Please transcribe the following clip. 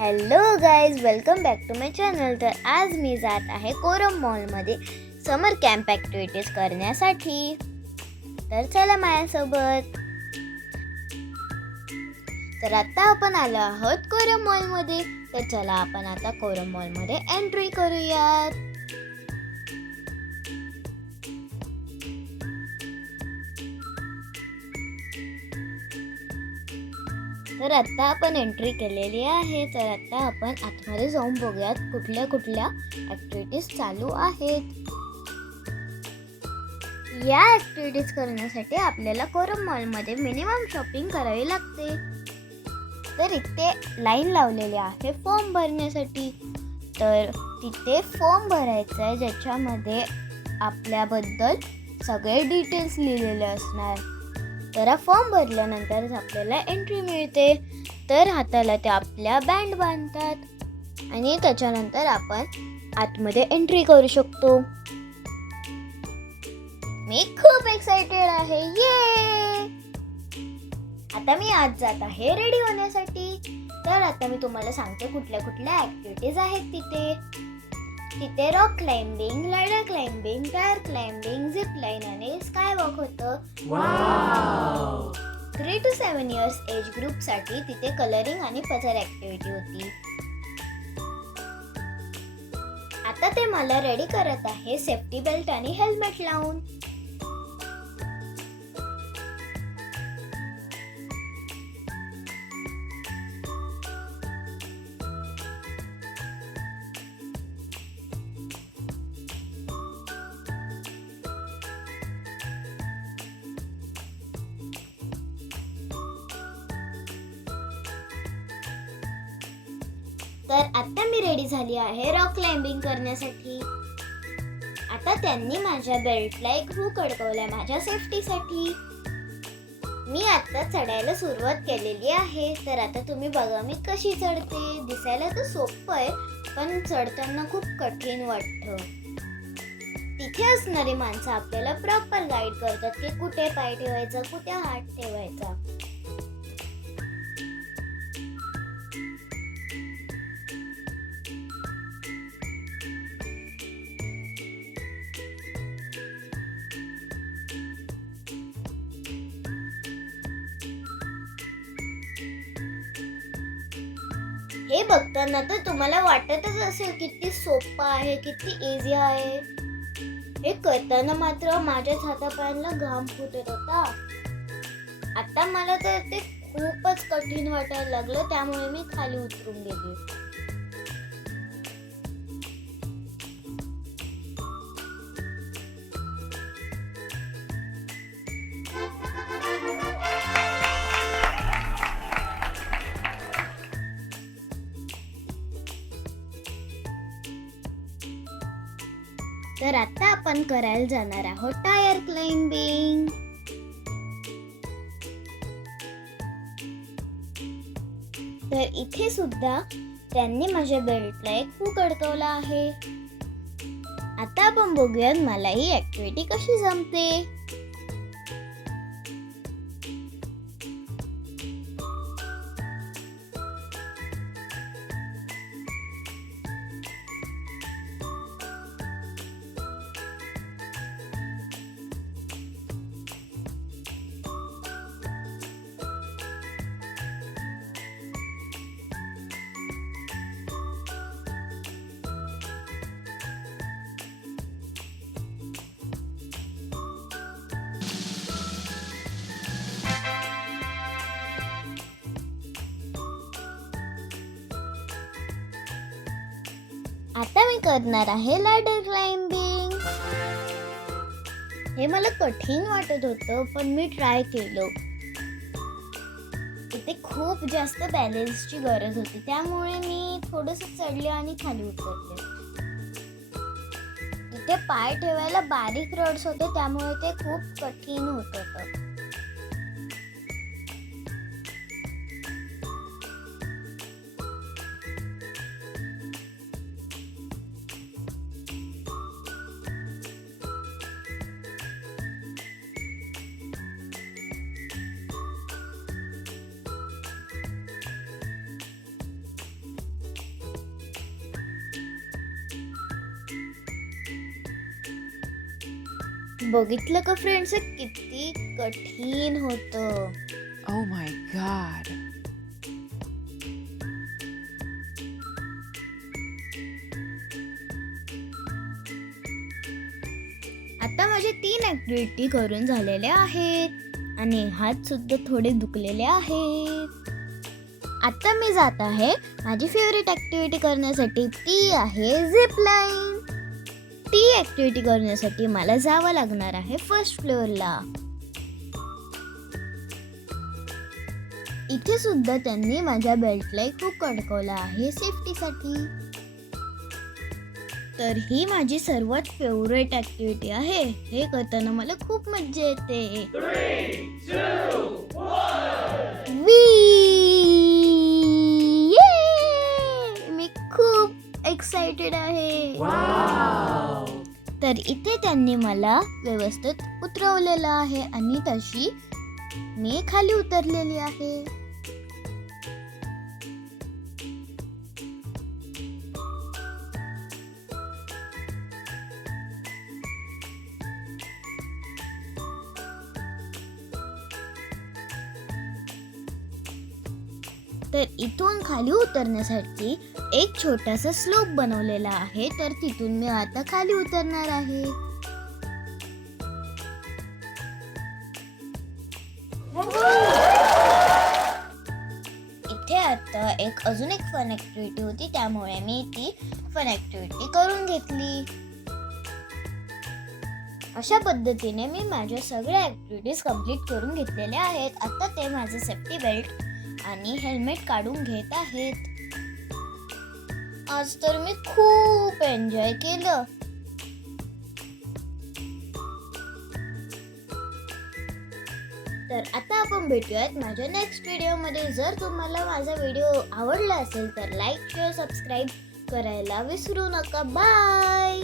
Hello guys, welcome back to my channel. तर आज मी जात आहे कोरम मॉलमध्ये समर कॅम्प ॲक्टिव्हिटीज करण्यासाठी. तर चला माझ्यासोबत. तर आता आपण आलो आहोत कोरम मॉलमध्ये. तर चला आपण आता कोरम मॉलमध्ये एंट्री करूयात. तर आता आपण एंट्री केलेली आहे. तर आता आपण आतमध्ये जाऊन बघूयात कुठल्या कुठल्या ॲक्टिव्हिटीज चालू आहेत. या ॲक्टिव्हिटीज करण्यासाठी आपल्याला कोरम मॉलमध्ये मिनिमम शॉपिंग करावी लागते. तर इथे लाईन लावलेली आहे फॉर्म भरण्यासाठी. तर तिथे फॉर्म भरायचा आहे ज्याच्यामध्ये आपल्याबद्दल सगळे डिटेल्स लिहिलेले असणार. तर हा फॉर्म भरल्यानंतरच आपल्याला एंट्री मिळते. तर हाताला ते आपल्या बँड बांधतात आणि त्याच्यानंतर आपण आतमध्ये एंट्री करू शकतो. मी खूप एक्साइटेड आहे. ये आता मी आज जात आहे रेडी होण्यासाठी. तर आता मी तुम्हाला सांगते कुठल्या कुठल्या ॲक्टिव्हिटीज आहेत तिथे rock climbing, ladder climbing, tyre climbing, zip line आणि स्काय वॉक होतं. 3 to 7 इयर्स एज ग्रुपसाठी तिथे कलरिंग आणि पझल ॲक्टिव्हिटी होती. आता ते मला रेडी करत आहे सेफ्टी बेल्ट आणि हेल्मेट लावून. तर आता मी रेडी झाली आहे रॉक क्लाइम्बिंग करण्यासाठी. आता त्यांनी माझ्या बेल्टला एक हुक अडकवलाय माझ्या सेफ्टीसाठी. मी आता चढायला सुरुवात केलेली आहे. तर आता तुम्ही बघा मी कशी चढते. दिसायला तर सोपं आहे पण चढताना खूप कठीण वाटतं. तिथे असणारी माणसं आपल्याला प्रॉपर गाईड करतात की कुठे पाय ठेवायचा, कुठे हात ठेवायचा. हे बघताना तर तुम्हाला वाटतच असेल किती सोपं आहे, किती इझी आहे. हे करताना मात्र माझ्याच हातापायांना घाम फुटत होता. आता मला तर ते खूपच कठीण वाटायला लागलं, त्यामुळे मी खाली उतरून गेले. तर आता आपण करायला जाणार आहोत टायर क्लाइम्बिंग. तर इथे सुद्धा त्यांनी माझ्या बेल्टला एक हुक अडकवला आहे. आता आपण बघूयात मला ही ॲक्टिव्हिटी कशी जमते. आता मी करणार आहे लॅडर क्लाइम्बिंग. हे मला कठीण वाटत होतं पण मी ट्राय केलं. इथे खूप जास्त बॅलन्सची गरज होती, त्यामुळे मी थोडंसं चढले आणि खाली उतरले. इथे पाय ठेवायला बारीक रड्स होते, त्यामुळे ते खूप कठीण होत होतं. बघितलं का फ्रेंड्स, किती कठीण होतं. Oh my God. आता माझे 3 ऍक्टिव्हिटी करून झालेल्या आहेत आणि हात सुद्धा थोडे दुखलेले आहेत. आता मी जात आहे माझी फेवरेट ऍक्टिव्हिटी करण्यासाठी, ती आहे झिप लाईन. ती ऍक्टिव्हिटी करण्यासाठी मला जावं लागणार आहे फर्स्ट फ्लोअरला. इथे सुद्धा त्यांनी माझ्या बेल्टला एक हुक अडकवला आहे सेफ्टीसाठी. तर ही माझी सर्वात फेवरेट ऍक्टिव्हिटी आहे. हे करताना मला खूप मज्जा येते. 3, 2, 1. मी खूप एक्साइटेड आहे. तर इथे त्यांनी मला व्यवस्थित उतरवलेलं आहे आणि तशी मी खाली उतरलेली आहे. तर इथून खाली उतरण्यासाठी एक छोटासा स्लोप बनवलेला आहे. तर तिथून मी आता खाली उतरणार आहे. इथे आता अजून एक फन ऍक्टिव्हिटी होती, त्यामुळे मी ती फन ऍक्टिव्हिटी करून घेतली. अशा पद्धतीने मी माझ्या सगळ्या ऍक्टिव्हिटीज कंप्लीट करून घेतलेल्या आहेत. आता ते माझं सेफ्टी बेल्ट आणि हेल्मेट काढून घेत आहेत. आज तर मी खूप एन्जॉय केलं. तर आता आपण भेटूयात माझ्या नेक्स्ट व्हिडिओमध्ये. जर तुम्हाला माझा व्हिडिओ आवडला असेल तर लाईक, शेअर, सबस्क्राईब करायला विसरू नका. बाय.